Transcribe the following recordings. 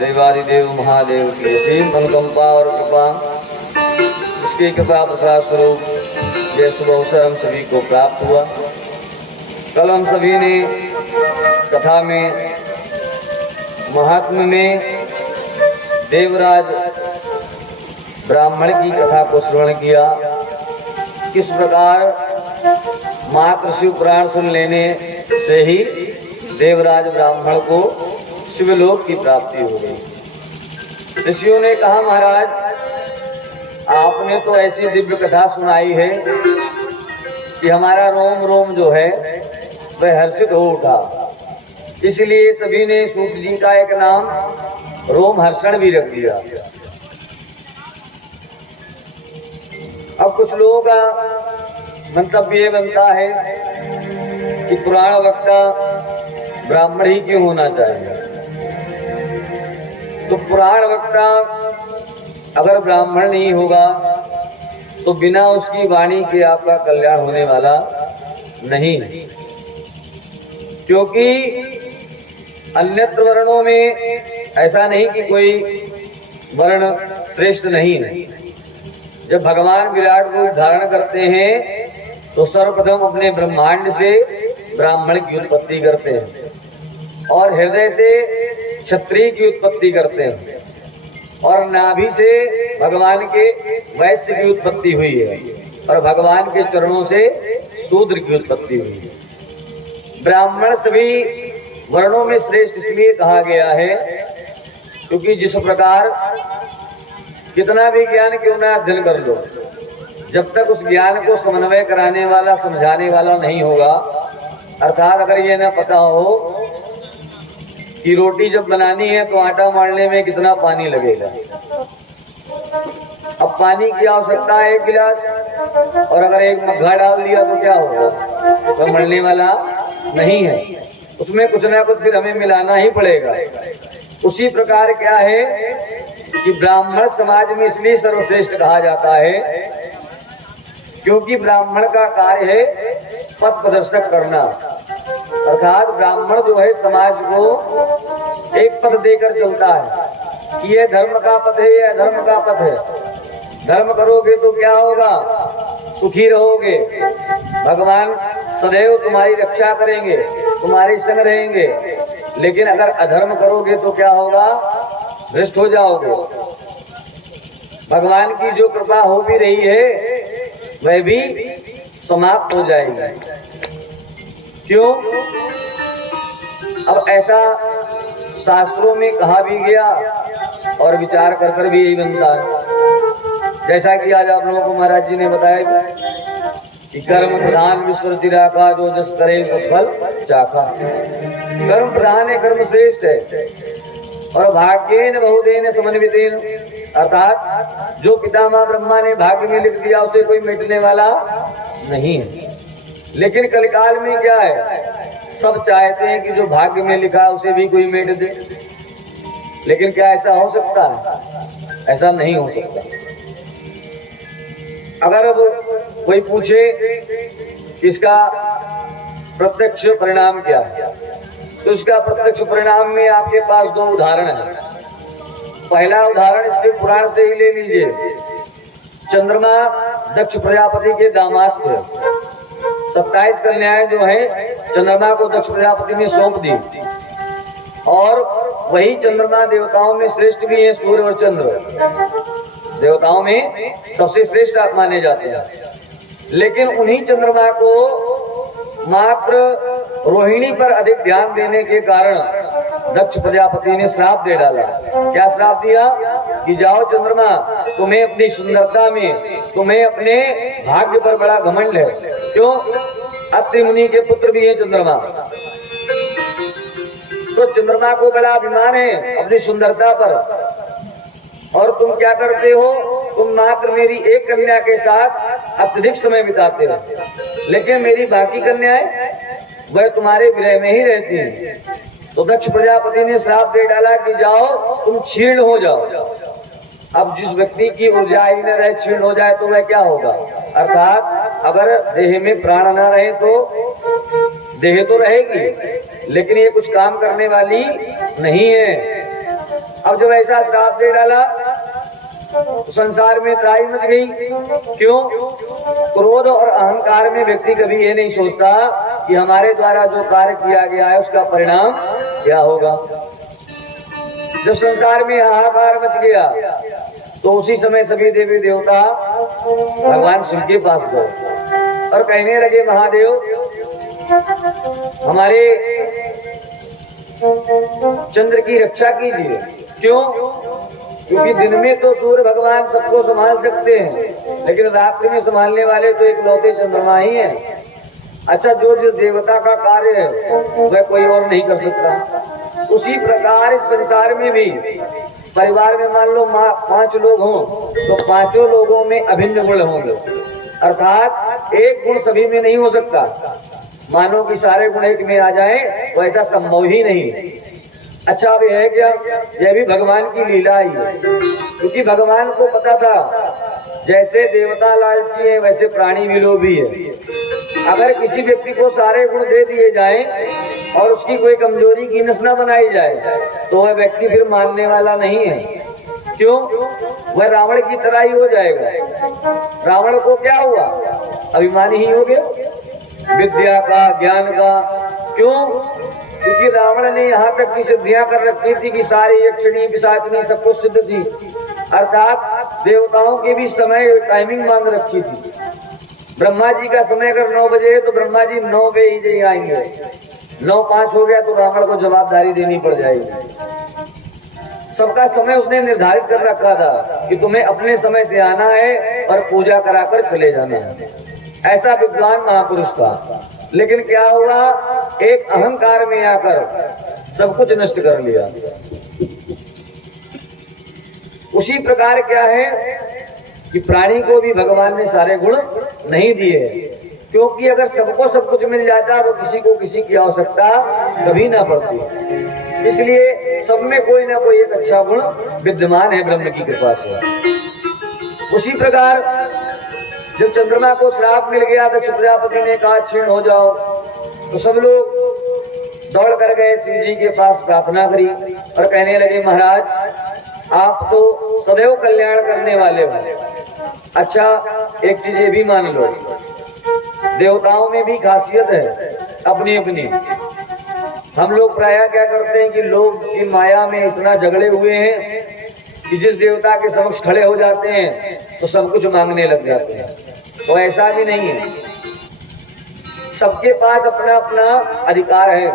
देवादिदेव महादेव की असीम अनुकंपा और कृपा, जिसके कृपा प्रसाद स्वरूप यह शुभ अवसर हम सभी को प्राप्त हुआ। कल हम सभी ने कथा में महात्म्य में देवराज ब्राह्मण की कथा को श्रवण किया। किस प्रकार मात्र शिव पुराण सुन लेने से ही देवराज ब्राह्मण को शिवलोक की प्राप्ति हो गई। ऋषियों ने कहा, महाराज आपने तो ऐसी दिव्य कथा सुनाई है कि हमारा रोम रोम जो है वह हर्षित हो उठा। इसलिए सभी ने सूत जी का एक नाम रोम हर्षण भी रख दिया। अब कुछ लोगों का मंतव्य ये बनता है कि पुराण वक्ता ब्राह्मण ही क्यों होना चाहिए। तो पुराण वक्ता अगर ब्राह्मण नहीं होगा तो बिना उसकी वाणी के आपका कल्याण होने वाला नहीं, क्योंकि अन्यत्र वर्णों में ऐसा नहीं कि कोई वर्ण श्रेष्ठ नहीं है। जब भगवान विराट रूप धारण करते हैं तो सर्वप्रथम अपने ब्रह्मांड से ब्राह्मण की उत्पत्ति करते हैं और हृदय से क्षत्रिय की उत्पत्ति करते हैं और नाभि से भगवान के वैश्य की उत्पत्ति हुई है और भगवान के चरणों से शूद्र की उत्पत्ति हुई है। ब्राह्मण सभी वर्णों में श्रेष्ठ इसलिए कहा गया है क्योंकि जिस प्रकार कितना भी ज्ञान क्यों ना अध्ययन कर लो, जब तक उस ज्ञान को समन्वय कराने वाला समझाने वाला नहीं होगा, अर्थात अगर ये ना पता हो कि रोटी जब बनानी है तो आटा मारने में कितना पानी लगेगा। अब पानी की आवश्यकता है 1 गिलास, और अगर 1 मग्घा डाल दिया तो क्या होगा, तो मरने वाला नहीं है, उसमें कुछ ना कुछ फिर हमें मिलाना ही पड़ेगा। उसी प्रकार क्या है कि ब्राह्मण समाज में इसलिए सर्वश्रेष्ठ कहा जाता है क्योंकि ब्राह्मण का कार्य है पथ प्रदर्शक करना, अर्थात ब्राह्मण जो है समाज को एक पथ देकर चलता है कि यह धर्म का पथ है, यह धर्म का पथ है। धर्म करोगे तो क्या होगा, सुखी रहोगे, भगवान सदैव तुम्हारी रक्षा करेंगे, तुम्हारे संग रहेंगे। लेकिन अगर अधर्म करोगे तो क्या होगा, भ्रष्ट हो जाओगे। भगवान की जो कृपा हो भी रही है वह भी समाप्त हो जाएगी। क्यों? अब ऐसा शास्त्रों में कहा भी गया और विचार कर कर भी यही बनता है। जैसा कि आज आप लोगों को महाराज जी ने बताया कि कर्म प्रधान विस्मृति राखा, जो जस करे तस फल चाखा। कर्म प्रधान है, कर्म श्रेष्ठ है, और भाग्येन बहुदेन समन्वितेन, अर्थात जो पितामह ब्रह्मा ने भाग्य में लिख दिया उसे कोई मिटने वाला नहीं है। लेकिन कलिकाल में क्या है, सब चाहते हैं कि जो भाग्य में लिखा उसे भी कोई मिट दे। लेकिन क्या ऐसा हो सकता है? ऐसा नहीं हो सकता। अगर अब कोई पूछे इसका प्रत्यक्ष परिणाम क्या है, तो इसका प्रत्यक्ष परिणाम में आपके पास 2 उदाहरण है। पहला उदाहरण शिव पुराण से ही ले लीजिए। चंद्रमा दक्ष प्रजापति के दामाद थे। 27 कन्याएं जो है चंद्रमा को दक्ष प्रजापति ने सौंप दी, और वही चंद्रमा देवताओं में श्रेष्ठ भी है। सूर्य और चंद्र देवताओं में सबसे श्रेष्ठ आप माने जाते हैं। लेकिन उन्हीं चंद्रमा को मात्र रोहिणी पर अधिक ध्यान देने के कारण दक्ष प्रजापति ने श्राप दे डाला। क्या श्राप दिया कि जाओ चंद्रमा, तुम्हें अपनी सुंदरता में, तुम्हें अपने भाग्य पर बड़ा घमंड है। क्यों? अत्रि मुनि के पुत्र भी है चंद्रमा, तो चंद्रमा को बड़ा अभिमान है अपनी सुंदरता पर। और तुम क्या करते हो, तुम मात्र मेरी एक कन्या के साथ अत्यधिक समय बिताते हो, लेकिन मेरी बाकी कन्याएं वह तुम्हारे विलय में ही रहती हैं। तो दक्ष प्रजापति ने श्राप दे डाला कि जाओ तुम क्षीण हो जाओ। अब जिस व्यक्ति की ऊर्जा ही न रहे, क्षीण हो जाए, तो वह क्या होगा, अर्थात अगर देह में प्राण न रहे तो देह तो रहेगी लेकिन ये कुछ काम करने वाली नहीं है। अब जब ऐसा श्राप दे डाला तो संसार में त्राही मच गई। क्यों? क्रोध और अहंकार में व्यक्ति कभी ये नहीं सोचता कि हमारे द्वारा जो कार्य किया गया है उसका परिणाम क्या होगा। जब संसार में हाहाकार मच गया तो उसी समय सभी देवी देवता भगवान शिव के पास गए और कहने लगे, महादेव हमारे चंद्र की रक्षा कीजिए। क्यों? क्योंकि दिन में तो सूर्य भगवान सबको संभाल सकते हैं, लेकिन रात्रि में संभालने वाले तो इकलौते चंद्रमा ही हैं। अच्छा, जो देवता का कार्य है वह कोई और नहीं कर सकता। उसी प्रकार इस संसार में भी परिवार में मान लो 5 लोग हों तो 5 लोगों में अभिन्न गुण होंगे, अर्थात एक गुण सभी में नहीं हो सकता। मानो कि सारे गुण एक में आ जाएं तो ऐसा संभव ही नहीं। अच्छा, अब यह है क्या, यह भी भगवान की लीला ही है, क्योंकि भगवान को पता था जैसे देवता लालची है वैसे प्राणी भी लोभी है। अगर किसी व्यक्ति को सारे गुण दे दिए जाएं और उसकी कोई कमजोरी की नस न बनाई जाए तो वह व्यक्ति फिर मानने वाला नहीं है। क्यों? वह रावण की तरह ही हो जाएगा। रावण को क्या हुआ, अभिमानी ही हो गया विद्या का, ज्ञान का। क्यों? क्योंकि रावण ने यहाँ तक की सिद्धियां कर रखी थी कि सारी यक्षिणी पिशाचिनी सब कुछ सिद्ध थी, अर्थात देवताओं की भी समय टाइमिंग मांग रखी थी। ब्रह्मा जी का समय अगर 9 बजे है तो ब्रह्मा जी 9 बजे ही आएंगे। 9:05 हो गया तो रावण को जवाबदारी देनी पड़ जाएगी। सबका समय उसने निर्धारित कर रखा था कि तुम्हें अपने समय से आना है और पूजा कराकर चले जाना है। ऐसा विद्वान महापुरुष था। लेकिन क्या हुआ एक अहंकार में आकर सब कुछ नष्ट कर लिया। उसी प्रकार क्या है कि प्राणी को भी भगवान ने सारे गुण नहीं दिए, क्योंकि अगर सबको सब कुछ मिल जाता तो किसी को किसी की आवश्यकता कभी ना पड़ती। इसलिए सब में कोई ना कोई एक अच्छा गुण विद्यमान है ब्रह्म की कृपा से। उसी प्रकार जब चंद्रमा को श्राप मिल गया, दक्ष प्रजापति ने कहा क्षीण हो जाओ, तो सब लोग दौड़ कर गए शिव जी के पास, प्रार्थना करी और कहने लगे महाराज आप तो सदैव कल्याण करने वाले हो। अच्छा एक चीज ये भी मान लो, देवताओं में भी खासियत है अपनी अपनी। हम लोग प्रायः क्या करते हैं कि लोग की माया में इतना झगड़े हुए हैं कि जिस देवता के समक्ष खड़े हो जाते हैं तो सब कुछ मांगने लग जाते हैं। तो ऐसा भी नहीं है, सबके पास अपना अपना अधिकार है।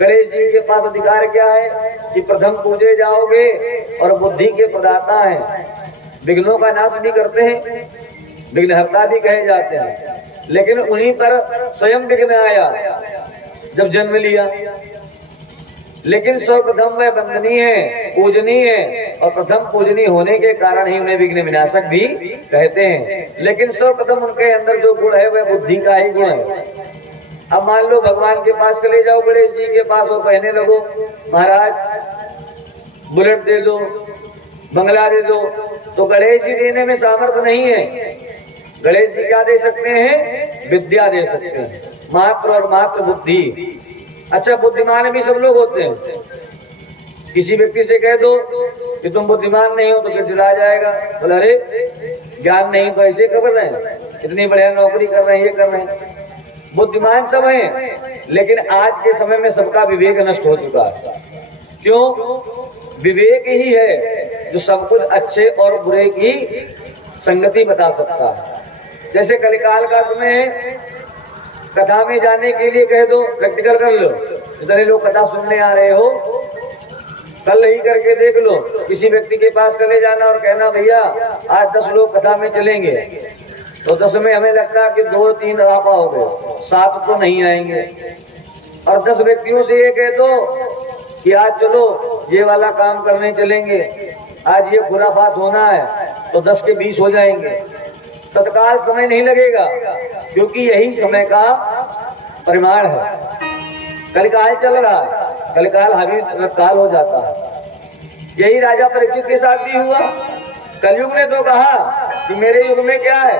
गणेश जी के पास अधिकार क्या है कि प्रथम पूजे जाओगे और बुद्धि के प्रदाता हैं, विघ्नों का नाश भी करते हैं, विघ्नहर्ता भी कहे जाते हैं। लेकिन उन्हीं पर स्वयं विघ्न आया जब जन्म लिया। लेकिन सर्वप्रथम वह वंदनीय है, पूजनीय है, और प्रथम पूजनीय होने के कारण ही उन्हें विघ्न विनाशक भी कहते हैं। लेकिन सर्वप्रथम उनके अंदर जो गुण है वह बुद्धि का ही गुण है। अब मान लो भगवान के पास चले जाओ, गणेश जी के पास, और कहने लगो महाराज बुलेट दे दो, बंगला दे दो, तो गणेश जी देने में सामर्थ्य नहीं है। गणेश जी क्या दे सकते हैं? विद्या दे सकते हैं, मात्र और मात्र बुद्धि। अच्छा बुद्धिमान भी सब लोग होते हैं। किसी व्यक्ति से कह दो कि तुम बुद्धिमान नहीं हो तो चिड़चिड़ा जाएगा, बोले अरे ज्ञान नहीं तो ऐसे कर रहे हैं, इतनी बढ़िया नौकरी कर रहे हैं, ये कर रहे हैं। बुद्धिमान सब हैं, लेकिन आज के समय में सबका विवेक नष्ट हो चुका है। क्यों? विवेक ही है जो सब कुछ अच्छे और बुरे की संगति बता सकता है। जैसे कलिकाल का समय है, कथा में जाने के लिए कह दो, प्रैक्टिकल कर लो। जितने लोग कथा सुनने आ रहे हो कल ही करके देख लो। किसी व्यक्ति के पास चले जाना और कहना भैया आज 10 लोग कथा में चलेंगे, तो 10 में हमें लगता है कि 2-3 आ पाओगे, 7 तो नहीं आएंगे। और 10 व्यक्तियों से ये कह दो कि आज चलो ये वाला काम करने चलेंगे, आज ये खुराफात होना है, तो 10 के 20 हो जाएंगे। तत्काल समय नहीं लगेगा, क्योंकि यही समय का परिमाण है। कलिकाल चल रहा है, कलिकाल हावी काल हो जाता है। यही राजा परीक्षित के साथ भी हुआ। कलयुग ने तो कहा कि मेरे युग में क्या है,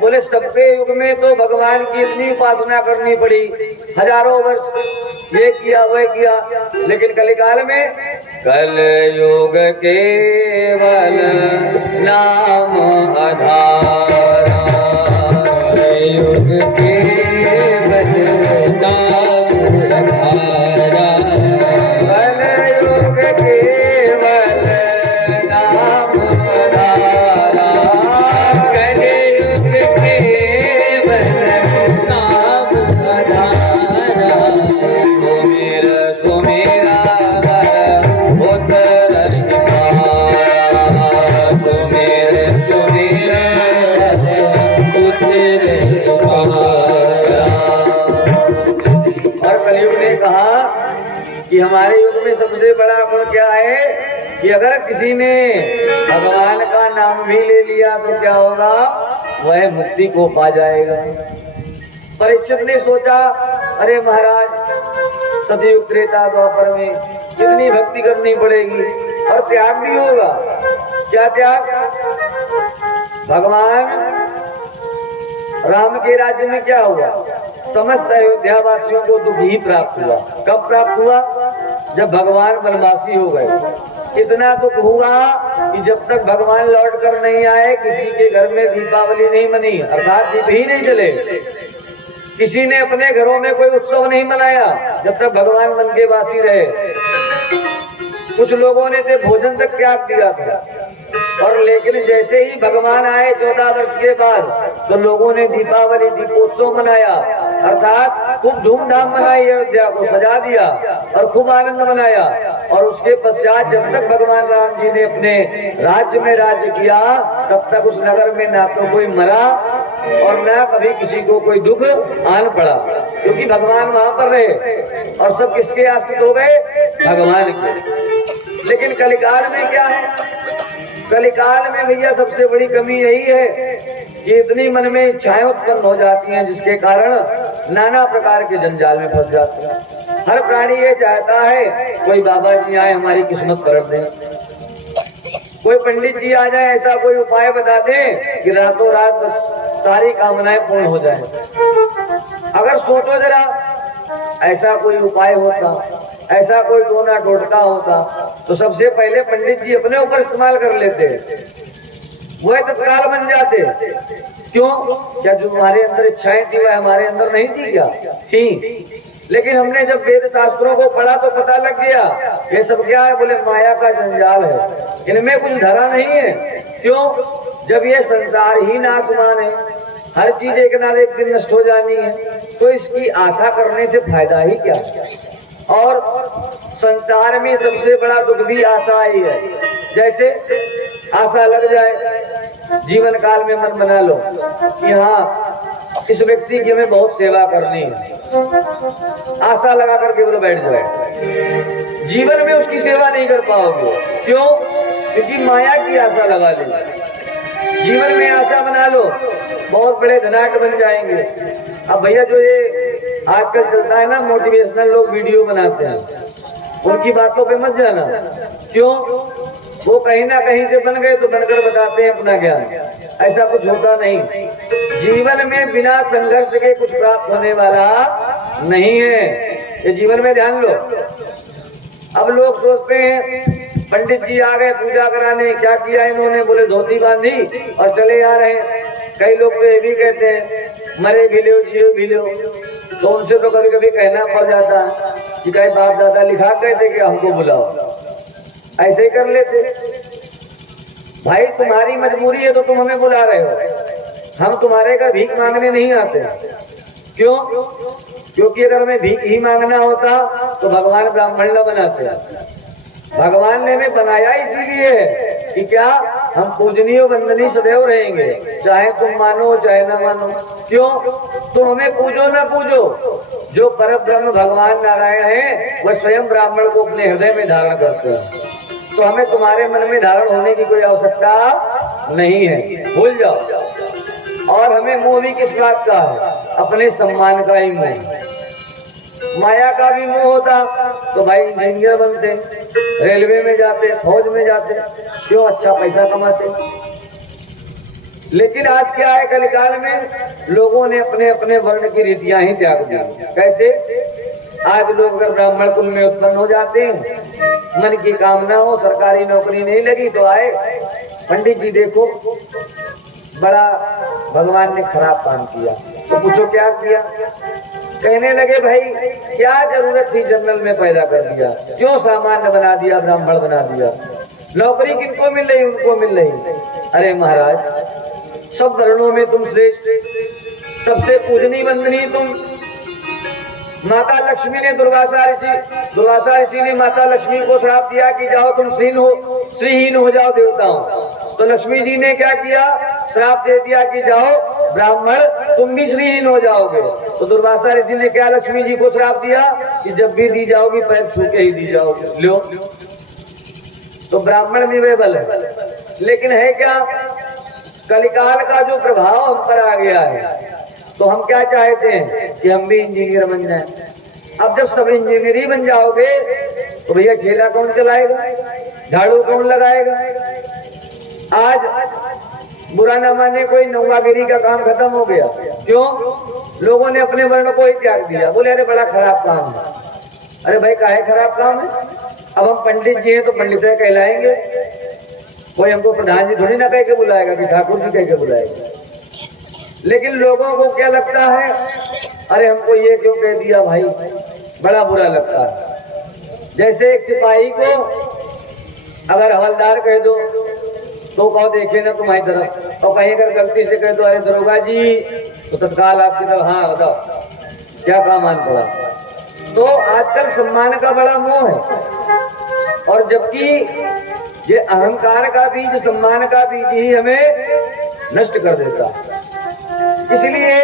बोले सबके युग में तो भगवान की इतनी उपासना करनी पड़ी, हजारों वर्ष ये किया वह किया। लेकिन कलिकाल में कलयुग केवल नाम आधारा, युग केवल नाम आधारा, कलयुग केवल नाम आधारा, कलयुग केवल नाम आधारा। सुमेर सुमेरा उतर सुमेर सुमेरा उतर। और कलयुग ने कहा कि हमारे युग में सबसे बड़ा गुण क्या है कि अगर किसी ने भगवान का नाम भी ले लिया तो क्या होगा, वह मुक्ति को पा जाएगा। परीक्षित ने सोचा अरे महाराज सतयुग त्रेता द्वापर में कितनी भक्ति करनी पड़ेगी और त्याग भी होगा। क्या त्याग? भगवान राम के राज्य में क्या हुआ, समस्त अयोध्या वासियों को दुख ही प्राप्त हुआ। कब प्राप्त हुआ? जब भगवान वनवासी हो गए। इतना दुख हुआ कि जब तक भगवान लौट कर नहीं आए किसी के घर में दीपावली नहीं मनी, अर्थात दीप ही नहीं जले। किसी ने अपने घरों में कोई उत्सव नहीं मनाया जब तक भगवान वन के वासी रहे। कुछ लोगों ने तो भोजन तक त्याग दिया था। और लेकिन जैसे ही भगवान आए 14 वर्ष के बाद तो लोगों ने दीपावली दीपोत्सव मनाया, अर्थात खूब धूमधाम मनाई अयोध्या को, सजा दिया और खूब आनंद मनाया। और उसके पश्चात जब तक भगवान राम जी ने अपने राज्य में राज्य किया, तब तक उस नगर में ना तो कोई मरा और ना कभी किसी को कोई दुख आन पड़ा, क्योंकि भगवान वहां पर रहे और सब किसके आश्रित हो गए? भगवान के। लेकिन कलिकाल में क्या है? कलिकाल में भैया सबसे बड़ी कमी यही है कि इतनी मन में इच्छाएं उत्पन्न हो जाती हैं, जिसके कारण नाना प्रकार के जंजाल में फंस जाते हैं। हर प्राणी ये चाहता है कोई बाबा जी आए हमारी किस्मत पलट दें, कोई पंडित जी आ जाए, ऐसा कोई उपाय बता दें कि रातों रात बस सारी कामनाएं पूर्ण हो जाए। अगर सोचो जरा, ऐसा कोई उपाय होता, ऐसा कोई टोना टोटका होता, तो सबसे पहले पंडित जी अपने ऊपर इस्तेमाल कर लेते, वह तत्काल बन जाते। क्यों? क्या जो हमारे अंदर इच्छाएं थी वह हमारे अंदर नहीं थी क्या? थी। लेकिन हमने जब वेद शास्त्रों को पढ़ा तो पता लग गया ये सब क्या है? बोले माया का जंजाल है, इनमें कुछ धरा नहीं है। क्यों? जब ये संसार ही नाशवान है, हर चीज एक ना एक दिन नष्ट हो जानी है, तो इसकी आशा करने से फायदा ही क्या? और संसार में सबसे बड़ा दुख भी आशा ही है। जैसे आशा लग जाए, जीवन काल में मन बना लो कि हाँ इस व्यक्ति की हमें बहुत सेवा करनी है, आशा लगा कर केवल बैठ जाए, जीवन में उसकी सेवा नहीं कर पाओगे। क्यों? क्योंकि माया की आशा लगा ली। जीवन में आशा बना लो, बहुत बड़े धनाढ्य बन जाएंगे। अब भैया जो ये आजकल चलता है ना, मोटिवेशनल लोग वीडियो बनाते हैं, उनकी बातों पे मत जाना। क्यों? वो कहीं ना कहीं से बन गए तो बनकर बताते हैं अपना ज्ञान, ऐसा कुछ होता नहीं। जीवन में बिना संघर्ष के कुछ प्राप्त होने वाला नहीं है, ये जीवन में ध्यान लो। अब लोग सोचते हैं पंडित जी आ गए पूजा कराने, क्या किया इन्होंने? बोले धोती बांधी और चले आ रहे हैं। कई लोग तो ये भी कहते हैं मरे भी लो जियो भी लो, तो उनसे तो कभी कभी कहना पड़ जाता कि कई बाप दादा लिखा कहते कि हमको बुलाओ, ऐसे ही कर लेते। भाई तुम्हारी मजबूरी है तो तुम हमें बुला रहे हो, हम तुम्हारे घर भीख मांगने नहीं आते। क्यों? क्योंकि अगर हमें भीख ही मांगना होता तो भगवान ब्राह्मण न बनाते। भगवान ने हमें बनाया इसीलिए कि क्या हम पूजनीय वंदनीय सदैव रहेंगे, चाहे तुम मानो चाहे न मानो। क्यों? तुम हमें पूजो न पूजो, जो परब्रह्म भगवान नारायण है वह स्वयं ब्राह्मण को अपने हृदय में धारण करते हैं, तो हमें तुम्हारे मन में धारण होने की कोई आवश्यकता नहीं है, भूल जाओ। और हमें मोह भी किस बात का है? अपने सम्मान का ही मोह। माया का भी मोह होता तो भाई इंजीनियर बनते, रेलवे में जाते, फौज में जाते, क्यों? अच्छा पैसा कमाते। लेकिन आज क्या है? कलिकाल में लोगों ने अपने अपने वर्ण की रीतियां ही त्याग दी। कैसे? आज लोग अगर ब्राह्मण कुल में उत्पन्न हो जाते हैं, मन की कामना हो, सरकारी नौकरी नहीं लगी तो आए पंडित जी देखो बड़ा भगवान ने खराब काम किया, तो पूछो क्या किया? कहने लगे भाई क्या जरूरत थी जनरल में पैदा कर दिया, क्यों सामान्य बना दिया, ब्राह्मण बना दिया, नौकरी किनको मिल रही? उनको मिल रही। अरे महाराज सब वर्णों में तुम श्रेष्ठ, सबसे पूजनीय वंदनीय तुम। माता लक्ष्मी ने दुर्वासा ऋषि ने माता लक्ष्मी को श्राप दिया कि जाओ तुम श्रीहीन हो जाओ देवताओं। तो लक्ष्मी जी ने क्या किया? श्राप दे दिया कि जाओ ब्राह्मण तुम भी श्रीहीन हो जाओगे। तो दुर्वासा ऋषि ने क्या लक्ष्मी जी को श्राप दिया कि जब भी दी जाओगी पैर छू के ही दी जाओगी, लो। तो ब्राह्मण भी वेबल है, लेकिन है क्या? कलिकाल का जो प्रभाव हम पर आ गया है, तो हम क्या चाहते हैं कि हम भी इंजीनियर बन जाएं। अब जब सब इंजीनियर ही बन जाओगे तो भैया ठेला कौन चलाएगा, झाड़ू कौन लगाएगा? आज बुरा न माने कोई नौवागिरी का काम खत्म हो गया। क्यों? लोगों ने अपने वर्ण को ही त्याग दिया, बोले अरे बड़ा खराब काम है। अरे भाई काहे खराब काम है? अब हम पंडित जी हैं तो पंडित कहलाएंगे, कोई हमको प्रधान जी थोड़ी ना कह के बुलाएगा कि ठाकुर जी कह के बुलाएगा। लेकिन लोगों को क्या लगता है, अरे हमको ये क्यों कह दिया भाई, बड़ा बुरा लगता है। जैसे एक सिपाही को अगर हवलदार कह दो तो कहो देखे ना तुम्हारी तरफ, और कहीं अगर गलती से कह दो अरे दरोगा जी, तो तत्काल आपकी तरफ हाँ बताओ, क्या काम आन पड़ा। तो आजकल सम्मान का बड़ा मोह है, और जबकि ये अहंकार का बीज, सम्मान का बीज ही हमें नष्ट कर देता। इसलिए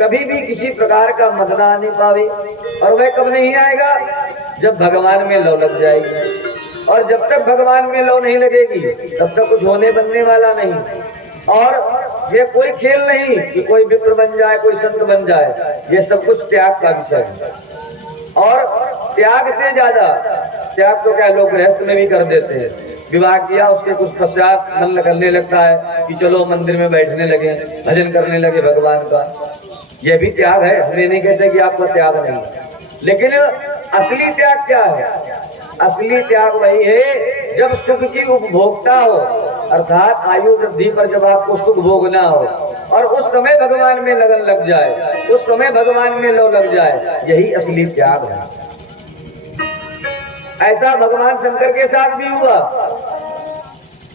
कभी भी किसी प्रकार का मद ना आने पावे, और वह कब नहीं आएगा, जब भगवान में लौ लग जाएगी। और जब तक भगवान में लौ नहीं लगेगी तब तक कुछ होने बनने वाला नहीं। और ये कोई खेल नहीं कि कोई विप्र बन जाए, कोई संत बन जाए, ये सब कुछ त्याग का विषय है। और त्याग से ज्यादा, त्याग तो क्या लोग गृहस्थ में भी कर देते हैं, विवाह किया उसके कुछ पश्चात मन करने लगता है कि चलो मंदिर में बैठने लगे, भजन करने लगे भगवान का, यह भी त्याग है। हमें नहीं कहते कि आपका त्याग नहीं, लेकिन असली त्याग क्या है? असली त्याग वही है जब सुख की उपभोक्ता हो, अर्थात आयु वृद्धि पर जब आपको सुख भोगना हो और उस समय भगवान में लगन लग जाए, उस समय भगवान में लौ लग जाए, यही असली त्याग है। ऐसा भगवान शंकर के साथ भी हुआ।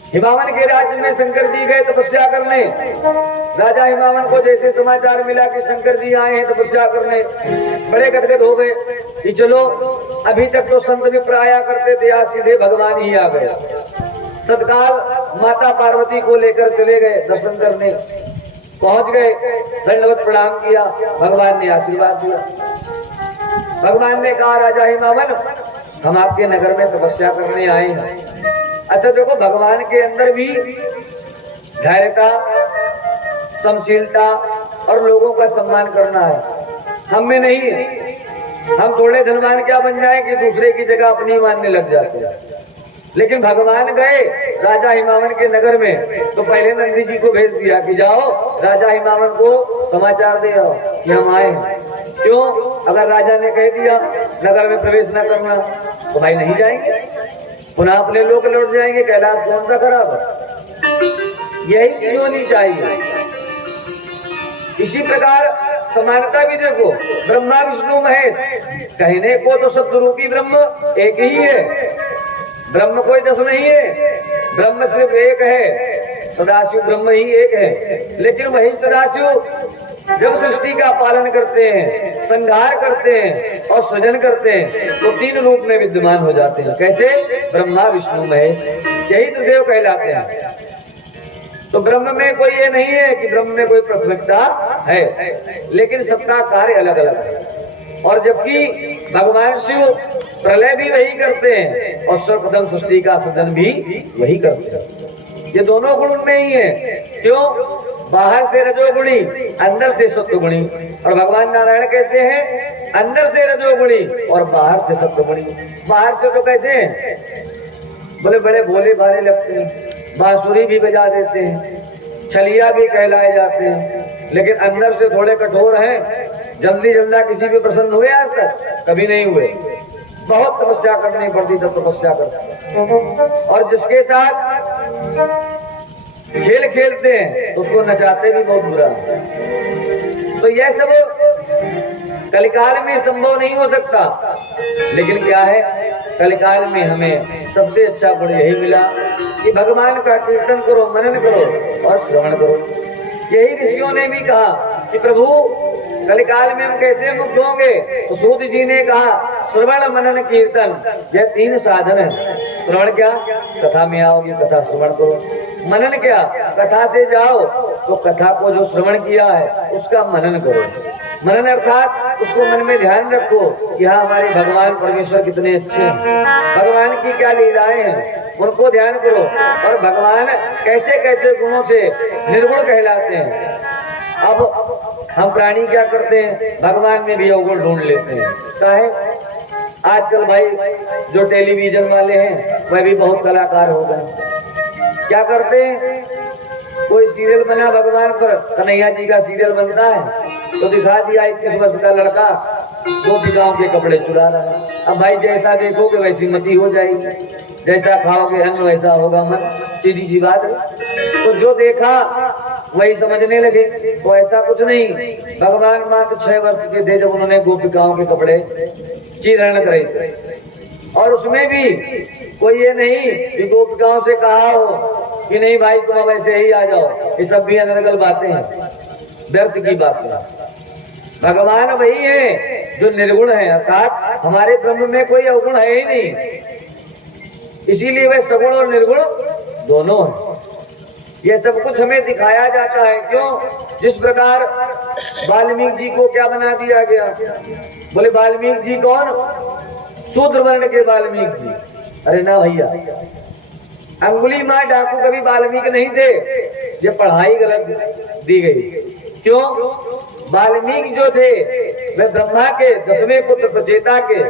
हिमावन के राज्य में शंकर जी गए तपस्या करने। राजा हिमावन को जैसे समाचार मिला कि शंकर जी आए हैं तपस्या करने, बड़े गदगद हो गए कि चलो, अभी तक तो संत विप्र आया करते थे, आज सीधे भगवान ही आ गए। तत्काल माता पार्वती को लेकर चले गए दर्शन करने। पहुंच गए, दंडवत प्रणाम किया, भगवान ने आशीर्वाद दिया। भगवान ने कहा, राजा हिमावन, हम आपके नगर में तपस्या करने आए हैं। अच्छा देखो, भगवान के अंदर भी धैर्यता, समशीलता और लोगों का सम्मान करना है, हम में नहीं है। हम थोड़े धनवान क्या बन जाए कि दूसरे की जगह अपनी मानने लग जाते हैं। लेकिन भगवान गए राजा हिमावन के नगर में, तो पहले नंदी जी को भेज दिया कि जाओ राजा हिमावन को समाचार दे आओ कि हम आए हैं। क्यों? अगर राजा ने कह दिया नगर में प्रवेश न करना तो भाई नहीं जाएंगे, पुनः अपने लोग लौट जाएंगे, कैलाश कौन सा खराब है। यही चीज होनी चाहिए। इसी प्रकार समानता भी देखो, ब्रह्मा विष्णु महेश, कहने को तो शब्द रूपी ब्रह्म एक ही है, ब्रह्म कोई 10 नहीं है, ब्रह्म सिर्फ एक है, सदाशिव ब्रह्म ही एक है। लेकिन वही सदाशिव जब सृष्टि का पालन करते हैं, संहार करते हैं और सृजन करते हैं, तो 3 रूप में विद्यमान हो जाते हैं। कैसे? ब्रह्मा विष्णु महेश, यही तो देव कहलाते हैं। तो ब्रह्म में कोई ये नहीं है कि ब्रह्म में कोई प्राथमिकता है, लेकिन सबका कार्य अलग अलग है। और जबकि भगवान शिव प्रलय भी वही करते हैं और सर्वप्रथम सृष्टि का सृजन भी वही करते हैं। ये दोनों गुण में ही है। क्यों? बाहर से रजोगुणी, अंदर से सत्वगुणी। और भगवान नारायण कैसे हैं? अंदर से रजोगुणी और बाहर से सत्वगुणी। बाहर से तो कैसे हैं? बोले बड़े भोले भाले लगते हैं, बांसुरी भी बजा देते हैं, छलिया भी कहलाए जाते हैं, लेकिन अंदर से थोड़े कठोर हैं। जल्दी जल्दा किसी भी प्रसन्न हुए आज तक? कभी नहीं हुए। बहुत तपस्या करनी पड़ती तब तपस्या करते। और जिसके साथ खेल खेलते हैं उसको नचाते भी बहुत बुरा। तो यह सब कलिकाल में संभव नहीं हो सकता। लेकिन क्या है, कलिकाल में हमें सबसे अच्छा गुण यही मिला कि भगवान का कीर्तन करो, मनन करो और श्रवण करो। यही ऋषियों ने भी कहा कि प्रभु कलिकाल में हम कैसे मुक्त होंगे? तो सूत जी ने कहा, श्रवण मनन कीर्तन, यह 3 साधन है। श्रवण क्या? कथा में आओगे, कथा श्रवण करो। मनन क्या? कथा से जाओ तो कथा को जो श्रवण किया है उसका मनन करो। मनन अर्थात उसको मन में ध्यान रखो कि हाँ, हमारे भगवान परमेश्वर कितने अच्छे हैं, भगवान की क्या लीलाएं हैं, उनको ध्यान करो। और भगवान कैसे कैसे गुणों से निर्गुण कहलाते हैं। अब हम प्राणी क्या करते हैं? भगवान में भी अवगुण ढूंढ लेते हैं। काहे? आजकल भाई जो टेलीविजन वाले हैं वह भी बहुत कलाकार हो गए। क्या करते हैं? कोई सीरियल बना भगवान पर, कन्हैया जी का सीरियल बनता है तो दिखा दिया 21 वर्ष का लड़का गोपिकाओं के कपड़े चुरा रहा है। अब भाई जैसा देखोगे वैसी मति हो जाएगी, जैसा खाओगे अन्न वैसा होगा मन, सीधी सी बात है। तो जो देखा वही समझने लगे। तो ऐसा कुछ नहीं। भगवान मात्र 6 वर्ष के थे जब उन्होंने गोपिकाओं के कपड़े चीरण करे थे। और उसमें भी कोई ये नहीं कि गोपिकाओं से कहा हो कि नहीं भाई तुम अब ऐसे ही आ जाओ। ये सब भी अनर्गल बातें हैं, व्यर्थ की बातें। भगवान वही है जो निर्गुण है, अर्थात हमारे ब्रह्म में कोई अवगुण है ही नहीं, इसीलिए वह सगुण और निर्गुण दोनों है। ये सब कुछ हमें दिखाया जाता है। क्यों? जिस प्रकार वाल्मीकि जी को क्या बना दिया गया? बोले वाल्मीकि जी कौन? शूद्र वर्ण के वाल्मीकि जी। अरे ना भैया, अंगुलीमाल डाकू कभी वाल्मीकि नहीं थे, ये पढ़ाई गलत दी गई। क्यों? वाल्मीकि जो थे वे ब्रह्मा के 10वें पुत्र प्रचेता के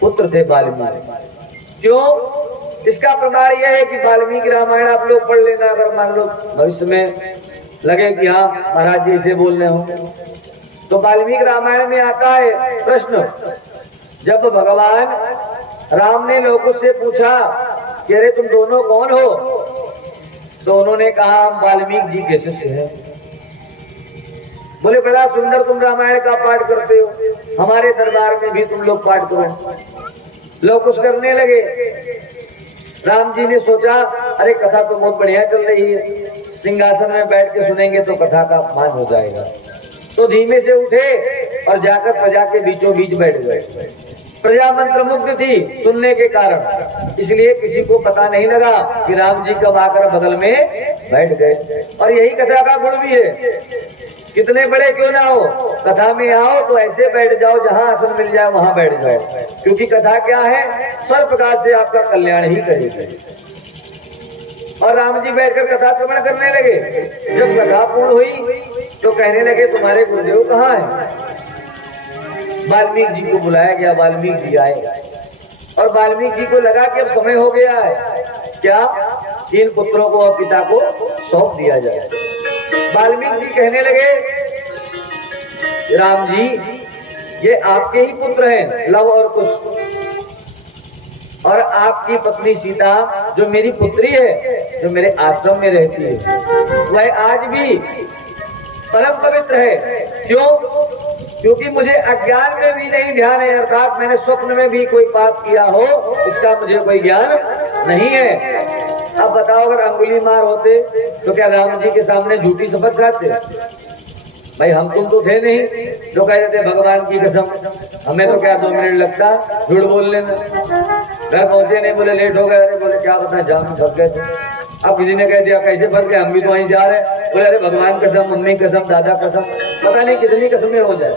पुत्र थे वाल्मीकि। क्यों? इसका प्रमाण यह है कि वाल्मीकि रामायण आप लोग पढ़ लेना, अगर मान लो भविष्य में लगे कि हाँ महाराज जी इसे बोल रहे हो, तो वाल्मीकि रामायण में आता है प्रश्न, जब भगवान राम ने लोगों से पूछा कि अरे तुम दोनों कौन हो, तो उन्होंने कहा हम वाल्मीकि जी के शिष्य हैं। बोले बड़ा सुंदर तुम रामायण का पाठ करते हो, हमारे दरबार में भी तुम लोग पाठ करो। लोग कुछ करने लगे। राम जी ने सोचा अरे कथा तो बहुत बढ़िया चल रही है, सिंहासन में बैठ के सुनेंगे तो कथा का अपमान हो जाएगा। तो धीमे से उठे और जाकर प्रजा के बीचों बीच बैठ गए। प्रजा मंत्रमुग्ध थी सुनने के कारण, इसलिए किसी को पता नहीं लगा कि राम जी कब आकर बगल में बैठ गए। और यही कथा का गुण भी है, कितने बड़े क्यों ना हो, कथा में आओ तो ऐसे बैठ जाओ जहां आसन मिल जाए वहां बैठ जाओ, क्योंकि कथा क्या है, सर्व प्रकार से आपका कल्याण ही करेगी। और राम जी बैठकर कथा श्रवण करने लगे। जब कथा पूर्ण हुई तो कहने लगे तुम्हारे गुरुदेव कहाँ हैं? वाल्मीकि जी को बुलाया गया। वाल्मीकि जी आए और वाल्मीकि जी को लगा कि अब समय हो गया है क्या, इन पुत्रों को और पिता को सौंप दिया जाए। वाल्मीकि जी कहने लगे राम जी ये आपके ही पुत्र हैं लव और कुश, और आपकी पत्नी सीता जो मेरी पुत्री है, जो मेरे आश्रम में रहती है, वह आज भी परम पवित्र है। क्यों? क्योंकि मुझे अज्ञान में भी नहीं ध्यान है, अर्थात मैंने स्वप्न में भी कोई पाप किया हो इसका मुझे कोई ज्ञान नहीं है। अब बताओ अगर अंगुली मार होते तो क्या राम जी के सामने झूठी शपथ खाते? भाई हम तुम तो थे नहीं जो कह रहे थे भगवान की कसम, हमें तो क्या 2 मिनट लगता झूठ बोलने में। घर पहुंचे नहीं, बोले लेट हो गए। अरे बोले क्या पता जाम में फंस गए थे। अब किसी ने कह दिया कैसे फंस गए, हम भी तो वहीं जा रहे। बोले अरे भगवान कसम, मम्मी कसम, दादा कसम, पता नहीं कितनी कसमें हो जाए।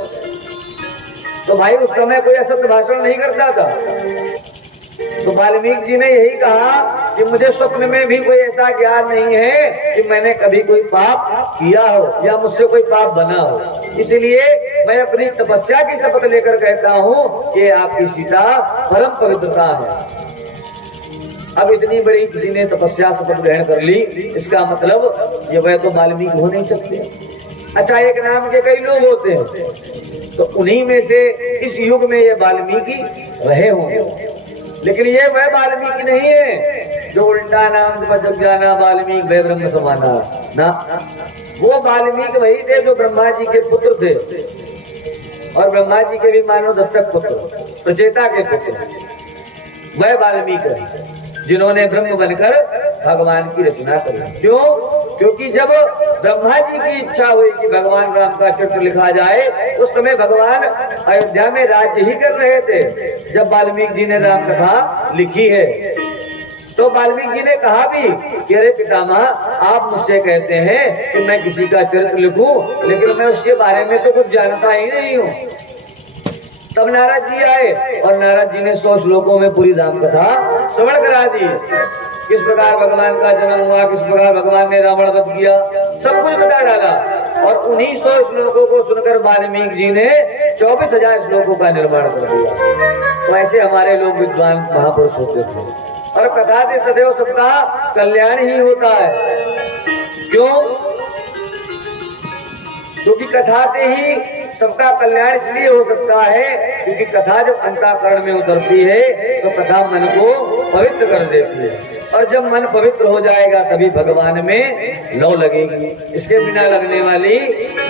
तो भाई उस समय कोई असत्य भाषण नहीं करता था। तो वाल्मीकि जी ने यही कहा कि मुझे स्वप्न में भी कोई ऐसा ज्ञान नहीं है कि मैंने कभी कोई पाप किया हो या मुझसे कोई पाप बना हो, इसलिए मैं अपनी तपस्या की शपथ लेकर कहता हूँ कि आपकी सीता परम पवित्रता है। अब इतनी बड़ी किसी ने तपस्या शपथ ग्रहण कर ली, इसका मतलब ये वह तो वाल्मीकि हो नहीं सकते। अच्छा एक नाम के कई लोग होते हैं, तो उन्हीं में से इस युग में ये वाल्मीकि रहे होंगे, लेकिन ये वह वाल्मीकि नहीं है जो उल्टा नाम जप जाना वाल्मीकि वह ब्रह्म समाना ना। वो वाल्मीकि वही थे जो ब्रह्मा जी के पुत्र थे, और ब्रह्मा जी के भी मानो दत्तक पुत्र, प्रचेता के पुत्र, वह वाल्मीकि जिन्होंने ब्रह्म बनकर भगवान की रचना करी। क्यों? क्योंकि जब ब्रह्मा जी की इच्छा हुई कि भगवान राम का चरित्र लिखा जाए, उस समय भगवान अयोध्या में राज्य ही कर रहे थे जब वाल्मीकि जी ने राम कथा लिखी है। तो वाल्मीकि जी ने कहा भी कि अरे पितामह आप मुझसे कहते हैं कि मैं किसी का चरित्र लिखूं, लेकिन मैं उसके बारे में तो कुछ जानता ही नहीं हूँ। तब नारद जी आए और नारद जी ने 100 श्लोकों में पूरी राम कथा श्रवण करा दी। किस प्रकार भगवान का जन्म हुआ, किस प्रकार भगवान ने रावण वध किया, सब कुछ बता डाला। और उन्हीं 100 श्लोकों को सुनकर वाल्मीकि जी ने 24,000 श्लोकों का निर्माण कर दिया। तो ऐसे हमारे लोग विद्वान महापुरुष होते थे, और कथा से सदैव सबका कल्याण ही होता है। क्यों? क्योंकि कथा से ही सबका कल्याण इसलिए हो सकता है क्योंकि कथा जब अंतःकरण में उतरती है तो कथा मन को पवित्र कर देती है, और जब मन पवित्र हो जाएगा तभी भगवान में लौ लगेगी, इसके बिना लगने वाली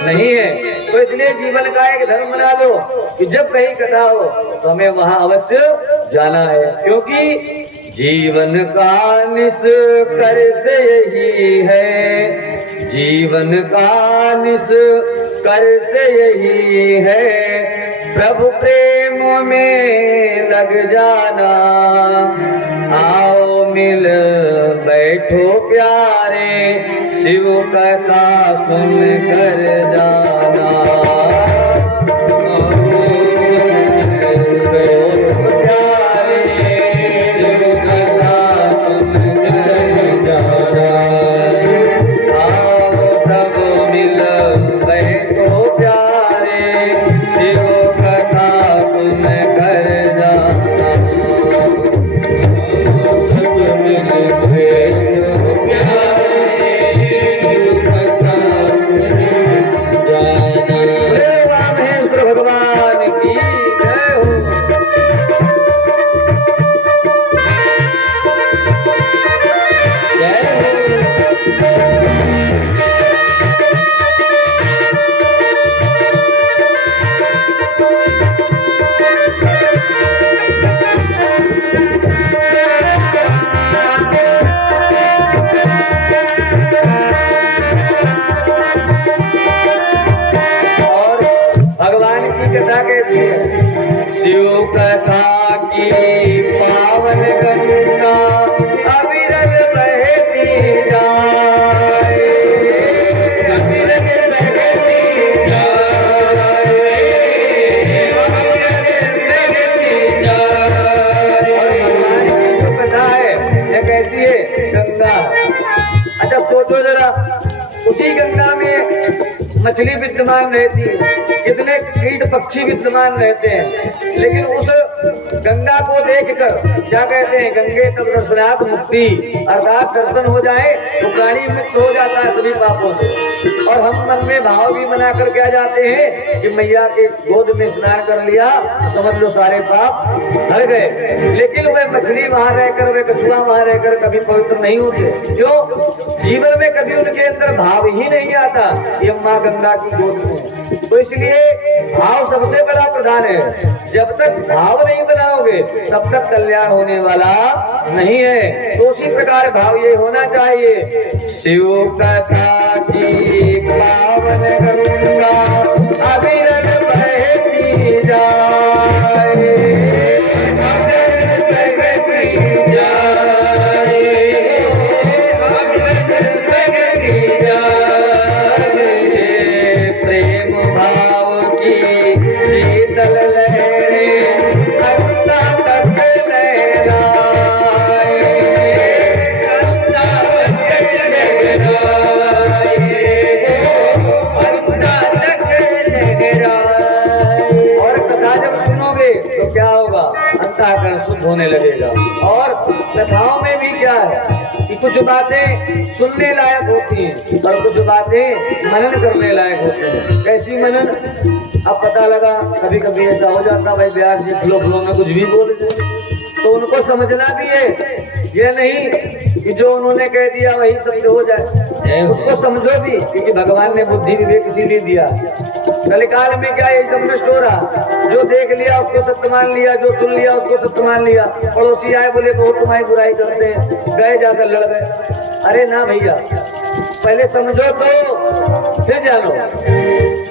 नहीं है। तो इसलिए जीवन का एक धर्म बना लो कि जब कहीं कथा हो तो हमें वहां अवश्य जाना है, क्योंकि जीवन का निष्कर्ष यही है, जीवन का कर से यही है प्रभु प्रेम में लग जाना। आओ मिल बैठो प्यारे शिव कथा सुन कर जाना। शिव कथा की पावन गंगा अविरल बहती जाए, अविरल बहती जाए, अविरल बहती जाए। और जो कथा है ये कैसी है? गंगा। अच्छा सोचो जरा, उसी गंगा में मछली विद्यमान रहती है, कितने कीट पक्षी विद्यमान रहते हैं, लेकिन उस गंगा को देखकर क्या कहते हैं? गंगे तब दर्शनात् मुक्ति, अर्थात दर्शन हो जाए तो प्राणी मुक्त हो जाता है सभी पापों से। और हम मन में भाव भी बनाकर क्या जाते हैं कि मैया के गोद में स्नान कर लिया, समझ लो सारे पाप हर गए। लेकिन वह मछली वहां रहकर, वह कछुआ वहां रहकर कभी पवित्र नहीं होते। क्यों? जीवन में कभी उनके अंदर भाव ही नहीं आता कि अम्मा गंगा की गोद में। तो इसलिए भाव सबसे बड़ा प्रधान है। जब तक भाव नहीं बनाओगे तब तक कल्याण होने वाला नहीं है। तो उसी प्रकार भाव ये होना चाहिए। शिव कथा की पावन गंगा अविरल बहती जाए, अविरल बहती जाए, अविरल बहती जाए। प्रेम भाव की शीतल लहरें अंता तक लहराए, अंता तक लहराए, अंता तक लहराए। और कथा जब सुनोगे तो क्या होगा? अंतःकरण शुद्ध होने लगेगा। और कथाओं में भी क्या है कि कुछ बातें सुनने लायक होती हैं और कुछ बातें मनन करने लायक होती हैं। कैसी मनन? अब पता लगा कभी कभी ऐसा हो जाता भाई व्यास जी फ्लो में कुछ भी बोल दे, तो उनको समझना भी है। ये नहीं कि जो उन्होंने कह दिया वही सत्य हो जाए, उसको समझो भी, क्योंकि भगवान ने बुद्धि विवेक इसीलिए दिया। कलिकाल में क्या यही सब नष्ट हो रहा? जो देख लिया उसको सत्य मान लिया, जो सुन लिया उसको सत्य मान लिया। पड़ोसी आए बोले बहुत तुम्हारी बुराई करते हैं, गए जाकर लड़ गए। अरे ना भैया, पहले समझो तो फिर जानो।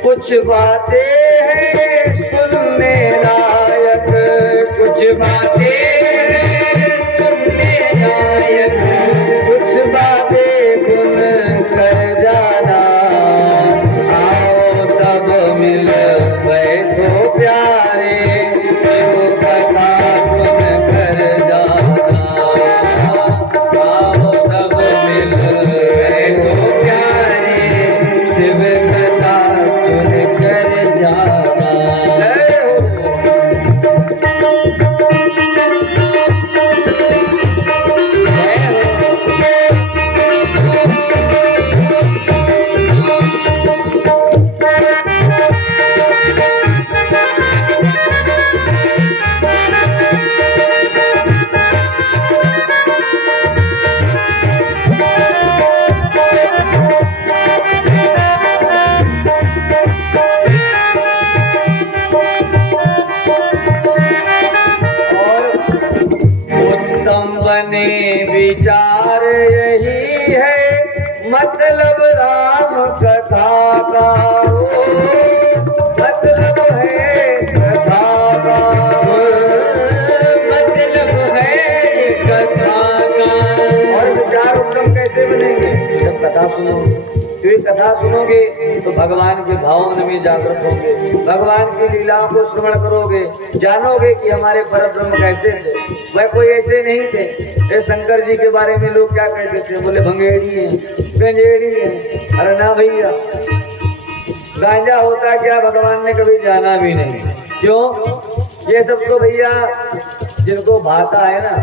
कुछ बातें हैं सुनने लायक, कुछ बातें हैं सुनने लायक, कुछ बातें सुन कर जाना। आओ सब मिल बैठो प्यारे शिव कथा सुन कर जाना। आओ सब मिल बैठो प्यारे शिव कथा सुन कर जाना। विचार यही है मतलब राम कथा का। तो ये कथा सुनोगे तो भगवान के भाव मन में जागृत होंगे, भगवान की लीलाओं को श्रवण करोगे, जानोगे कि हमारे परब्रह्म कैसे थे। वह कोई ऐसे नहीं थे। ये शंकर जी के बारे में लोग क्या कहते थे, बोले भंगेड़ी है, गंजेड़ी है। अरे ना भैया, गांजा होता क्या भगवान ने कभी जाना भी नहीं। क्यों? ये सब तो भैया जिनको भाता है ना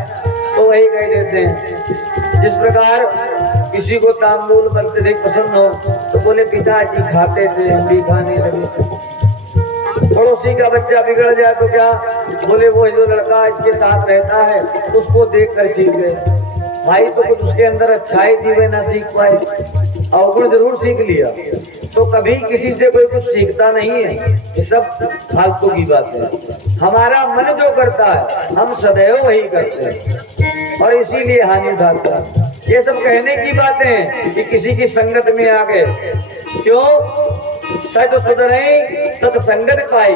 तो वही कह देते हैं। जिस प्रकार किसी को तांबूल बनते देख पसंद हो तो बोले पिताजी खाते थे, हम भी खाने लगे। पड़ोसी का बच्चा बिगड़ जाए तो क्या बोले, वो जो लड़का इसके साथ रहता है उसको देख कर सीख गए। भाई तो कुछ उसके अंदर अच्छाई थी, वह ना सीख पाए, अवगुण जरूर सीख लिया। तो कभी किसी से कोई कुछ सीखता नहीं है, ये सब फालतू की बात है। हमारा मन जो करता है हम सदैव वही करते हैं और इसीलिए हानि उठाता है। ये सब कहने की बातें हैं कि किसी की संगत में आ गए। क्यों? सत सुधरे सत्संगत पाई।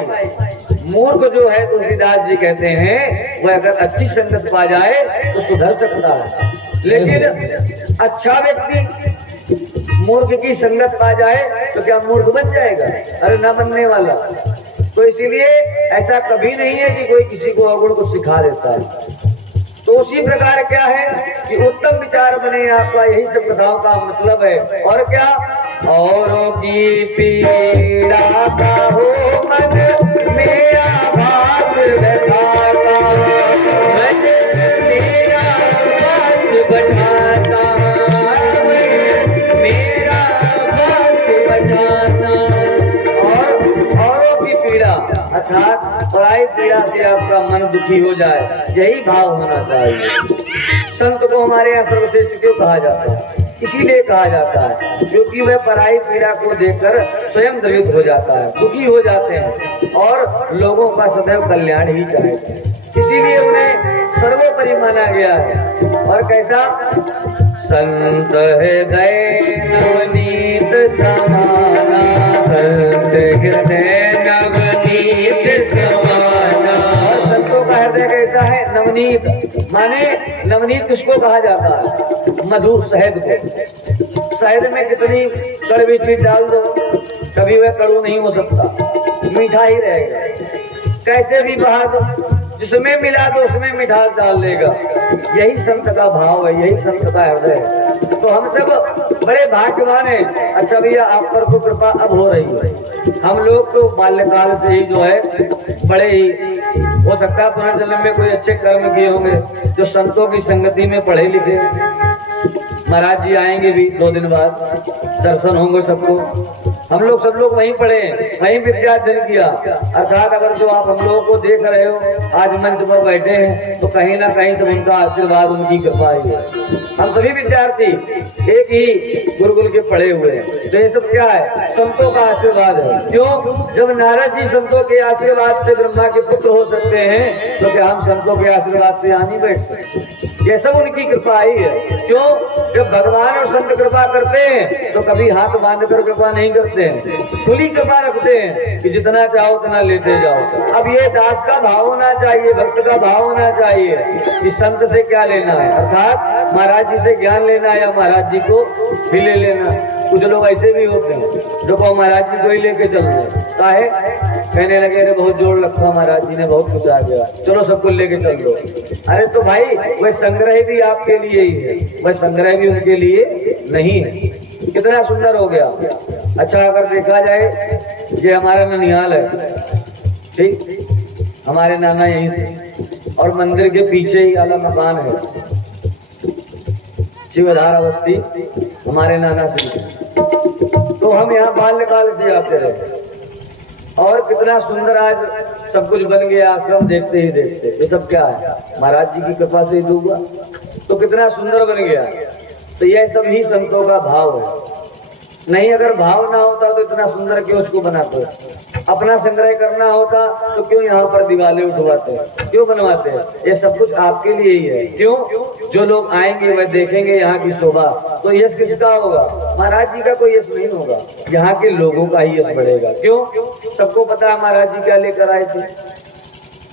मूर्ख जो है तुलसीदास जी कहते हैं वह अगर अच्छी संगत पा जाए तो सुधर सकता है, लेकिन अच्छा व्यक्ति मूर्ख की संगत पा जाए तो क्या मूर्ख बन जाएगा? अरे ना बनने वाला। तो इसीलिए ऐसा कभी नहीं है कि कोई किसी को अवगुण को सिखा देता है। तो उसी प्रकार क्या है कि उत्तम विचार बने आपका, यही सब कथाओं का मतलब है। और क्या? औरों की पीड़ा का हो मन मेरा भास बैठाता, मन मेरा भास बैठाता, मन मेरा भास बैठाता। औरों की पीड़ा अर्थात पराई पीड़ा से आपका मन दुखी हो जाए, यही भाव होना चाहिए। संत को हमारे यहाँ सर्वश्रेष्ठ क्यों कहा जाता है? इसीलिए कहा जाता है क्योंकि वह पराई पीड़ा को देखकर स्वयं द्रवित हो जाता है, दुखी हो जाते हैं और लोगों का सदैव कल्याण ही चाहते हैं। इसीलिए उन्हें सर्वोपरि माना गया है। और कैसा? संत हृदय नवनीत समाना, संत हृदय नवनीत समाना। और संतों का हृदय कैसा है? नवनीत। माने नवनीत किसको कहा जाता है? मधु, शहद को। शहद में कितनी कड़वी चीज डाल दो कभी वह कड़ू नहीं हो सकता, मीठा ही रहेगा। कैसे भी बहा दो, जिसमें मिला दो उसमें मिठास डाल देगा। यही संत का भाव है, यही संत का हृदय है। तो हम सब बड़े भाग्यवान हैं। अच्छा भैया, आप पर तो कृपा अब हो रही है। हम लोग तो बाल्यकाल से ही जो है बड़े ही, हो सकता है पुनर्जन्म में कोई अच्छे कर्म किए होंगे, जो संतों की संगति में पढ़े लिखे। महाराज जी आएंगे भी 2 दिन बाद, दर्शन होंगे सबको। हम लोग सब लोग वहीं पढ़े, वहीं विद्यार्जन किया। अर्थात अगर जो आप हम लोगों को देख रहे हो आज मंच पर बैठे हैं तो कहीं ना कहीं सब उनका आशीर्वाद, उनकी कृपा ही है। हम सभी विद्यार्थी एक ही गुरुकुल के पढ़े हुए हैं। तो ये सब क्या है? संतों का आशीर्वाद है। क्यों? जब नारद जी संतों के आशीर्वाद से ब्रह्मा के पुत्र हो सकते हैं तो क्या हम संतों के आशीर्वाद से यहाँ नहीं बैठ सकते? ये सब उनकी कृपा ही है। क्यों? जब भगवान और संत कृपा करते हैं तो कभी हाथ बांध कर कृपा नहीं करते हैं, खुली कृपा रखते हैं कि जितना चाहो उतना लेते जाओ। अब ये दास का भाव होना चाहिए, भक्त का भाव होना चाहिए कि संत से क्या लेना है, अर्थात महाराज जी से ज्ञान लेना है या महाराज जी को भी ले लेना। कुछ लोग ऐसे भी होते हैं जो को महाराज जी को ही लेके चल रहे, काहे? कहने लगे अरे बहुत जोर रखा महाराज जी ने, बहुत कुछ आ गया, चलो सबको लेके चल दो। अरे तो भाई वह संग्रह भी आपके लिए ही है, वह संग्रह भी उनके लिए नहीं है। कितना सुंदर हो गया। अच्छा अगर देखा जाए, ये हमारा ननिहाल है, ठीक, हमारे नाना यहीं थे और मंदिर के पीछे ही वाला मकान है शिवधारा बस्ती, हमारे नाना सिंह। तो हम यहाँ बाल्यकाल से आते रहे और कितना सुंदर आज सब कुछ बन गया, आश्रम देखते ही देखते। ये सब क्या है? महाराज जी की कृपा से ही हुआ। तो कितना सुंदर बन गया। तो यह सब ही संतों का भाव है। नहीं अगर भाव ना होता तो इतना सुंदर क्यों उसको बनाते? अपना संग्रह करना होता तो क्यों यहाँ पर दीवारें उठवाते, क्यों बनवाते? ये सब कुछ आपके लिए ही है। क्यों? जो लोग आएंगे वह देखेंगे यहाँ की शोभा, तो यश किसका होगा? महाराज जी का कोई यश नहीं होगा, यहाँ के लोगों का ही यश बढ़ेगा। क्यों? सबको पता है महाराज जी क्या लेकर आए थे।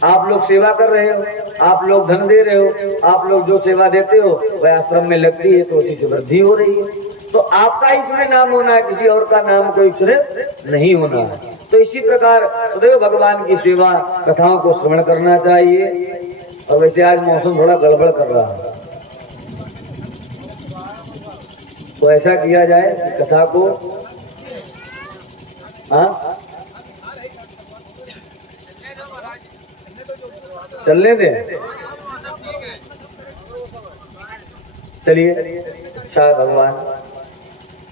आप लोग सेवा कर रहे हो, आप लोग धन दे रहे हो, आप लोग जो सेवा देते हो वह आश्रम में लगती है तो उसी से वृद्धि हो रही है। तो आपका ही इसमें नाम होना है, किसी और का नाम कोई उसमें नहीं होना है। तो इसी प्रकार सदैव भगवान की सेवा कथाओं को श्रवण करना चाहिए। और वैसे आज मौसम थोड़ा गड़बड़ कर रहा है, तो ऐसा किया जाए कि कथा को चलने दें। चलिए, अच्छा भगवान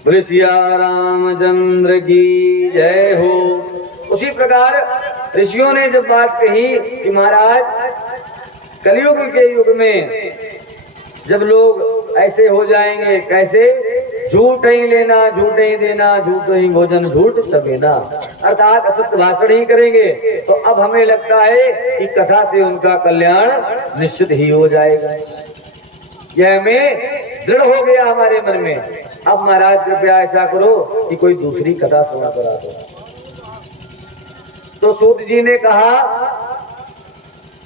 बोले सिया रामचंद्र की जय हो। उसी प्रकार ऋषियों ने जब बात कही कि महाराज कलयुग के युग में जब लोग ऐसे हो जाएंगे, कैसे? झूठ ही लेना, झूठ ही देना, झूठ ही भोजन, झूठ चबेना, अर्थात असत्य भाषण ही करेंगे। तो अब हमें लगता है कि कथा से उनका कल्याण निश्चित ही हो जाएगा। यह हमें दृढ़ हो गया हमारे मन में। अब महाराज कृपया ऐसा करो कि कोई दूसरी कथा श्रवण करा दो। तो सूत जी ने कहा,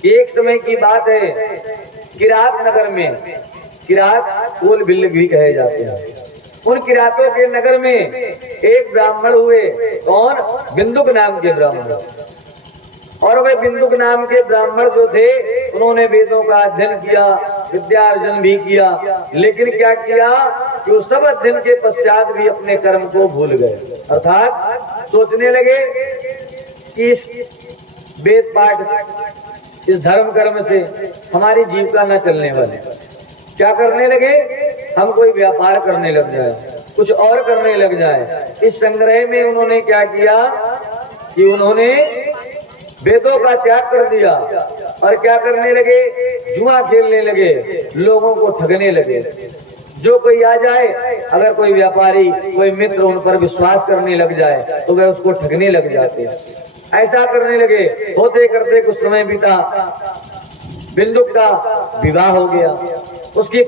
एक समय की बात है, किरात नगर में, किरात कोल बिल्ल भी कहे जाते हैं, उन किरातों के नगर में एक ब्राह्मण हुए। कौन? बिंदुक नाम के ब्राह्मण। और वे बिंदुक नाम के ब्राह्मण जो थे, उन्होंने वेदों का अध्ययन किया, विद्यार्जन भी किया, लेकिन क्या किया कि उस सब अध्ययन के पश्चात भी अपने कर्म को भूल गए। अर्थात सोचने लगे कि इस वेद पाठ, इस धर्म कर्म से हमारी जीविका न चलने वाली। क्या करने लगे? हम कोई व्यापार करने लग जाए, कुछ और करने लग जाए। इस संग्रह में उन्होंने क्या किया कि उन्होंने वेदों का त्याग कर दिया और क्या करने लगे? जुआ खेलने लगे, लोगों को ठगने लगे। जो कोई आ जाए, अगर कोई व्यापारी, कोई मित्र उन पर विश्वास करने लग जाए तो वह उसको ठगने लग जाते। ऐसा करने लगे। होते करते कुछ समय बीता, बिंदुक का विवाह हो गया। उसकी